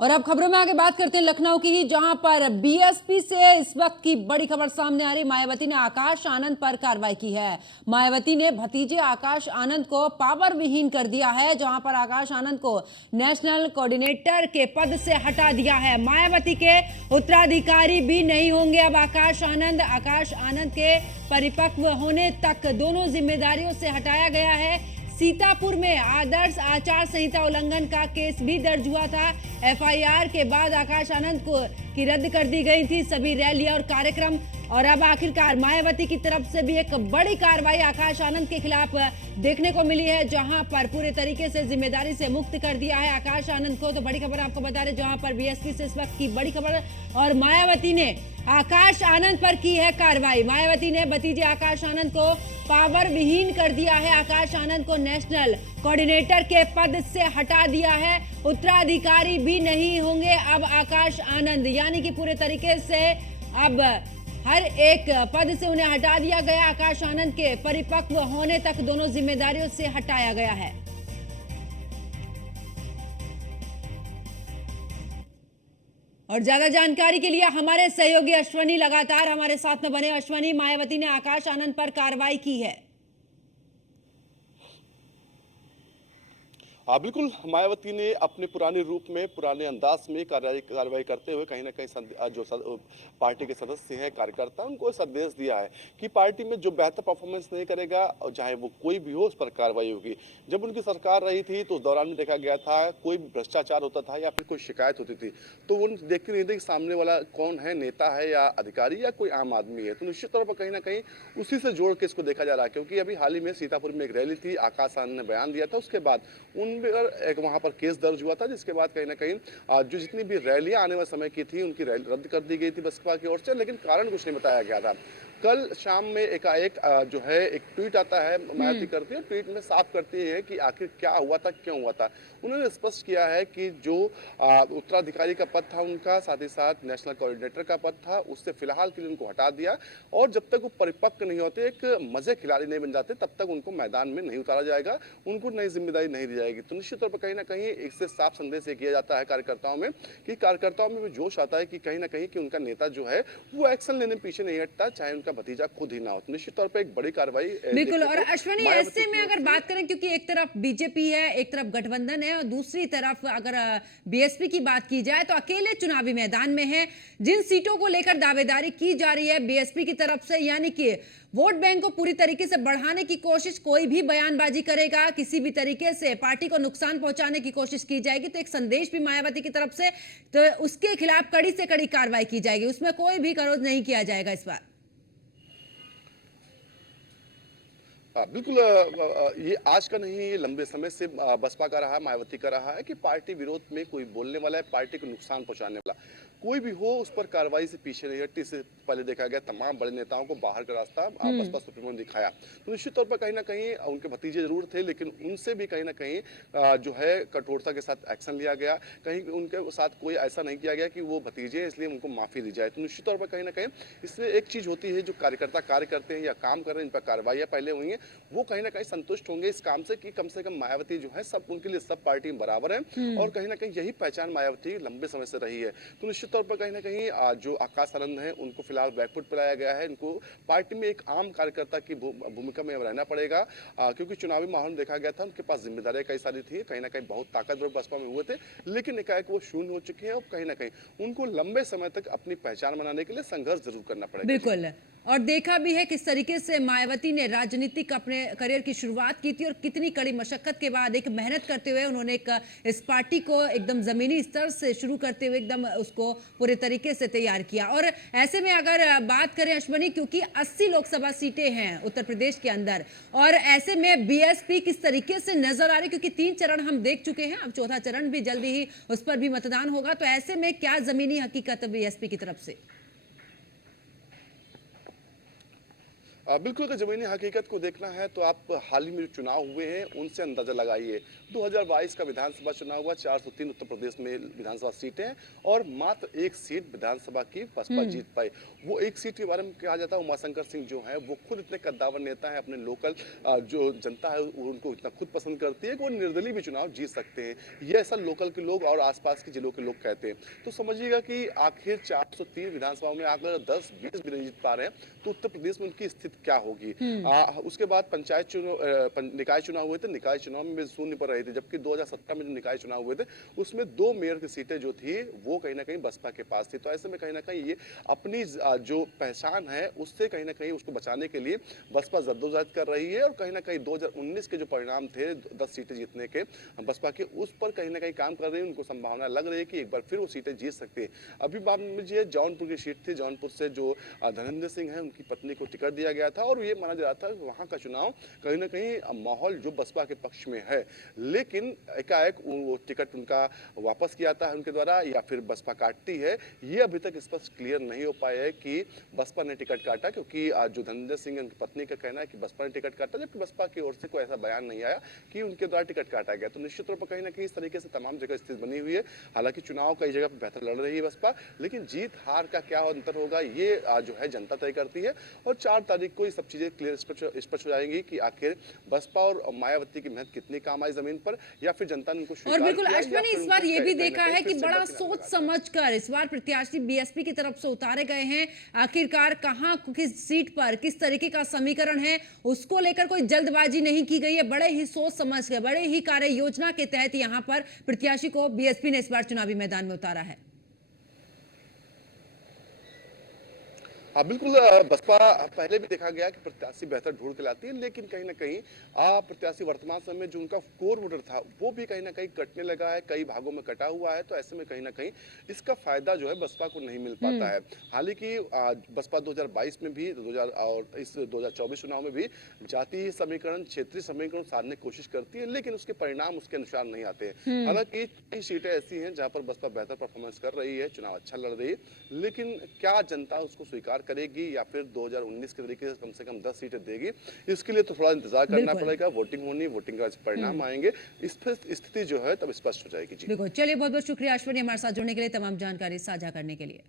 और अब खबरों में आगे बात करते हैं लखनऊ की ही, जहां पर बीएसपी से इस वक्त की बड़ी खबर सामने आ रही। मायावती ने आकाश आनंद पर कार्रवाई की है। मायावती ने भतीजे आकाश आनंद को पावर विहीन कर दिया है, जहां पर आकाश आनंद को नेशनल कोऑर्डिनेटर के पद से हटा दिया है। मायावती के उत्तराधिकारी भी नहीं होंगे अब आकाश आनंद। आकाश आनंद के परिपक्व होने तक दोनों जिम्मेदारियों से हटाया गया है। सीतापुर में आदर्श आचार संहिता उल्लंघन का केस भी दर्ज हुआ था। एफआईआर के बाद आकाश आनंद की रद्द कर दी गई थी सभी रैलियां और कार्यक्रम। और अब आखिरकार मायावती की तरफ से भी एक बड़ी कार्रवाई आकाश आनंद के खिलाफ देखने को मिली है, जहां पर पूरे तरीके से जिम्मेदारी से मुक्त कर दिया है आकाश आनंद को। तो बड़ी खबर आपको बता रहे, जहां पर बीएसपी से इस वक्त की बड़ी खबर, और मायावती ने आकाश आनंद पर की है कार्रवाई। मायावती ने भतीजे आकाश आनंद को पावर विहीन कर दिया है। आकाश आनंद को नेशनल कोऑर्डिनेटर के पद से हटा दिया है। उत्तराधिकारी भी नहीं होंगे अब आकाश आनंद, यानी कि पूरे तरीके से अब हर एक पद से उन्हें हटा दिया गया। आकाश आनंद के परिपक्व होने तक दोनों जिम्मेदारियों से हटाया गया है। और ज्यादा जानकारी के लिए हमारे सहयोगी अश्वनी लगातार हमारे साथ में बने। अश्वनी, मायावती ने आकाश आनंद पर कार्रवाई की है। बिल्कुल, मायावती ने अपने पुराने रूप में, पुराने अंदाज में कार्रवाई करते हुए कहीं ना कहीं पार्टी के सदस्य हैं, कार्यकर्ता, उनको संदेश दिया है कि पार्टी में जो बेहतर परफॉर्मेंस नहीं करेगा, चाहे वो कोई भी हो, उस पर कार्रवाई होगी। जब उनकी सरकार रही थी तो उस दौरान भी देखा गया था, कोई भ्रष्टाचार होता था या फिर कोई शिकायत होती थी तो वो देखते नहीं थे कि सामने वाला कौन है, नेता है या अधिकारी या कोई आम आदमी है। तो निश्चित तौर पर कहीं ना कहीं उसी से जोड़ के इसको देखा जा रहा है, क्योंकि अभी हाल ही में सीतापुर में एक रैली थी, आकाश आनंद ने बयान दिया था, उसके बाद एक वहां पर केस दर्ज हुआ था, जिसके बाद कहीं ना कहीं जो जितनी भी रैलियां आने वाले समय की थी उनकी रैली रद्द कर दी गई थी बसपा की ओर से, लेकिन कारण कुछ नहीं बताया गया था। कल शाम में एकाएक जो है एक ट्वीट आता है, मायावती करती है, ट्वीट में साफ करती है कि आखिर क्या हुआ था, क्यों हुआ था। उन्होंने स्पष्ट किया है कि जो उत्तराधिकारी का पद था उनका, साथ ही साथ नेशनल कोऑर्डिनेटर का पद था, उससे फिलहाल के लिए उनको हटा दिया, और जब तक वो परिपक्व नहीं होते, एक मजे खिलाड़ी नहीं बन जाते, तब तक उनको मैदान में नहीं उतारा जाएगा, उनको नई जिम्मेदारी नहीं दी जाएगी। तो निश्चित तौर पर कहीं ना कहीं इससे साफ संदेश ये किया जाता है कार्यकर्ताओं में कि कार्यकर्ताओं में भी जोश आता है कि कहीं ना कहीं कि उनका नेता जो है वो एक्शन लेने में पीछे नहीं हटता, चाहे उनका भतीजा खुद ही ना हो। तो निश्चित तौर पर एक बड़ी कार्रवाई बिल्कुल। और अश्वनी, ऐसे में अगर बात करें, क्योंकि एक तरफ बीजेपी है, एक तरफ गठबंधन है, और दूसरी तरफ अगर बीएसपी की बात की जाए तो अकेले चुनावी मैदान में है। जिन सीटों को लेकर दावेदारी की जा रही है बीएसपी की तरफ से, यानी कि वोट बैंक को पूरी तरीके से बढ़ाने की कोशिश, कोई भी बयानबाजी करेगा, किसी भी तरीके से पार्टी को नुकसान पहुंचाने की कोशिश की जाएगी, तो एक संदेश भी मायावती की तरफ से, तो उसके खिलाफ कड़ी से कड़ी कार्रवाई की जाएगी, उसमें कोई भी करोज नहीं किया जाएगा इस बार। बिल्कुल, ये आज का नहीं, ये लंबे समय से बसपा का रहा, मायावती का रहा है कि पार्टी विरोध में कोई बोलने वाला है, पार्टी को नुकसान पहुंचाने वाला कोई भी हो, उस पर कार्रवाई से पीछे नहीं हटती। इससे पहले देखा गया तमाम बड़े नेताओं को बाहर का रास्ता बसपा सुप्रीमो ने दिखाया। तो निश्चित तौर पर कहीं ना कहीं उनके भतीजे जरूर थे, लेकिन उनसे भी कहीं ना कहीं जो है कठोरता के साथ एक्शन लिया गया। कहीं उनके साथ कोई ऐसा नहीं किया गया कि वो भतीजे इसलिए उनको माफी दी जाए। तो निश्चित तौर पर कहीं ना कहीं इससे एक चीज होती है, जो कार्यकर्ता कार्य करते हैं या काम कर रहे हैं, इन पर कार्रवाइयां पहले हुई हैं, वो कहीं ना कहीं संतुष्ट होंगे इस काम से कि कम मायावती जो है सब उनके लिए सब पार्टी में बराबर है, और कहीं ना कहीं यही पहचान मायावती लंबे समय से रही है। तो निश्चित तौर पर कहीं ना कहीं जो आकाश आनंद है उनको फिलहाल बैकफुट पर लाया गया है। इनको पार्टी में एक आम कार्यकर्ता की भूमिका में रहना पड़ेगा, क्योंकि चुनावी माहौल देखा गया था, उनके पास जिम्मेदारियां कई सारी थी, कहीं ना कहीं बहुत ताकतवर बसपा में हुए थे, लेकिन एकाएक वो शून्य हो चुके हैं। और कहीं ना कहीं उनको लंबे समय तक अपनी पहचान बनाने के लिए संघर्ष जरूर करना पड़ेगा। बिल्कुल। और देखा भी है किस तरीके से मायावती ने राजनीतिक अपने करियर की शुरुआत की थी, और कितनी कड़ी मशक्कत के बाद एक मेहनत करते हुए उन्होंने इस पार्टी को एकदम जमीनी स्तर से शुरू करते हुए एकदम उसको पूरे तरीके से तैयार किया। और ऐसे में अगर बात करें अश्वनी, क्योंकि 80 लोकसभा सीटें हैं उत्तर प्रदेश के अंदर, और ऐसे में बीएसपी किस तरीके से नजर आ रही, क्योंकि 3 चरण हम देख चुके हैं, अब 4था चरण भी जल्दी ही उस पर भी मतदान होगा, तो ऐसे में क्या जमीनी हकीकत बीएसपी की तरफ से? बिल्कुल, अगर ज़मीनी हकीकत को देखना है तो आप हाल ही में जो चुनाव हुए हैं उनसे अंदाज़ा लगाइए। 2022 का विधानसभा चुनाव हुआ, 403 उत्तर प्रदेश में विधानसभा सीटें हैं और मात्र 1 सीट विधानसभा की बसपा जीत पाई। वो 1 सीट के बारे में कहा जाता है, उमाशंकर सिंह जो हैं वो खुद इतने कद्दावर नेता हैं, अपने लोकल जो जनता है वो उनको इतना खुद पसंद करती है कि वो निर्दलीय भी चुनाव जीत सकते हैं। ये ऐसा लोकल के लोग और आस-पास के जिलों के लोग कहते हैं। तो समझिएगा कि आखिर 403 विधानसभा में अगर 10-20 भी नहीं जीत पा रहे हैं तो उत्तर प्रदेश में उनकी स्थिति क्या होगी। उसके बाद पंचायत चुनाव निकाय चुनाव हुए थे, निकाय चुनाव में भी शून्य पर रहे थे, जबकि 2017 में जो निकाय चुनाव हुए थे उसमें 2 मेयर की सीटें जो थी वो कहीं ना कहीं बसपा के पास थी। तो ऐसे में कहीं ना कहीं ये अपनी जो पहचान है उससे कहीं ना कहीं उसको बचाने के लिए बसपा जद्दोजहद कर रही है और कहीं ना कहीं 2019 के जो परिणाम थे 10 सीटें जीतने के बसपा के, उस पर कहीं ना कहीं काम कर रही है। उनको संभावना लग रही है कि एक बार फिर वो सीटें जीत सकती है। अभी बात मुझे जौनपुर की सीट थी, जौनपुर से जो धर्मेंद्र सिंह है उनकी पत्नी को टिकट दिया गया था और ये माना जा रहा था कि वहाँ का चुनाव कहीं ना कहीं माहौल जो बसपा के पक्ष में है, लेकिन एकाएक वो टिकट उनका वापस किया था उनके द्वारा या फिर बसपा काटती है, ये अभी तक स्पष्ट क्लियर नहीं हो पाया है कि बसपा ने टिकट काटा। क्योंकि जो धर्मेंद्र सिंह उनकी पत्नी का कहना है कि बसपा ने टिकट काटा, जबकि बसपा की ओर से कोई ऐसा बयान नहीं आया कि उनके द्वारा टिकट काटा गया। तो निश्चित तौर पर कहीं ना कहीं इस तरीके से तमाम जगह स्थिति बनी हुई है। हालांकि चुनाव कई जगह पर बेहतर लड़ रही है बसपा, लेकिन जीत हार का क्या अंतर होगा ये जो है जनता तय करती है। और 4 तारीख को ये सब चीजें क्लियर स्पष्ट हो जाएंगी कि आखिर बसपा और मायावती की मेहनत कितनी काम आई जमीन पर, या फिर जनता ने उनको और बिल्कुल किया, अश्विनी, या फिर इस बार ये भी कहीं ना देखा कहीं है फिर कि से बड़ा बरकरार सोच लगा। समझकर इस बार प्रत्याशी बीएसपी की तरफ से उतारे गए हैं। आखिरकार कहां किस सीट पर किस तरीके का समीकरण है उसको लेकर कोई जल्दबाजी नहीं की गई है। बड़े ही सोच समझ के, बड़े ही कार्य योजना के तहत यहां पर प्रत्याशी को बीएसपी ने इस बार चुनावी मैदान में उतारा है। हाँ बिल्कुल, बसपा पहले भी देखा गया कि प्रत्याशी बेहतर ढूंढ के लाती है, लेकिन कहीं ना कहीं प्रत्याशी वर्तमान समय में जो उनका कोर वोटर था वो भी कहीं ना कहीं कटने लगा है, कई भागों में कटा हुआ है। तो ऐसे में कहीं ना कहीं इसका फायदा जो है बसपा को नहीं मिल पाता है। हालांकि बसपा 2022 में भी 2000 और इस 2024 चुनाव में भी जातीय समीकरण, क्षेत्रीय समीकरण साधने की कोशिश करती है, लेकिन उसके परिणाम उसके अनुसार नहीं आते हैं। हालांकि कई सीटें ऐसी हैं जहां पर बसपा बेहतर परफॉर्मेंस कर रही है, चुनाव अच्छा लड़ रही है, लेकिन क्या जनता उसको स्वीकार करेगी या फिर 2019 के तरीके से कम 10 सीटें देगी, इसके लिए तो थोड़ा इंतजार करना पड़ेगा। वोटिंग होनी, वोटिंग का परिणाम आएंगे, इस पर स्थिति जो है तब स्पष्ट हो जाएगी। जी बिल्कुल, चलिए बहुत बहुत शुक्रिया अश्विनी हमारे साथ जुड़ने के लिए, तमाम जानकारी साझा करने के लिए।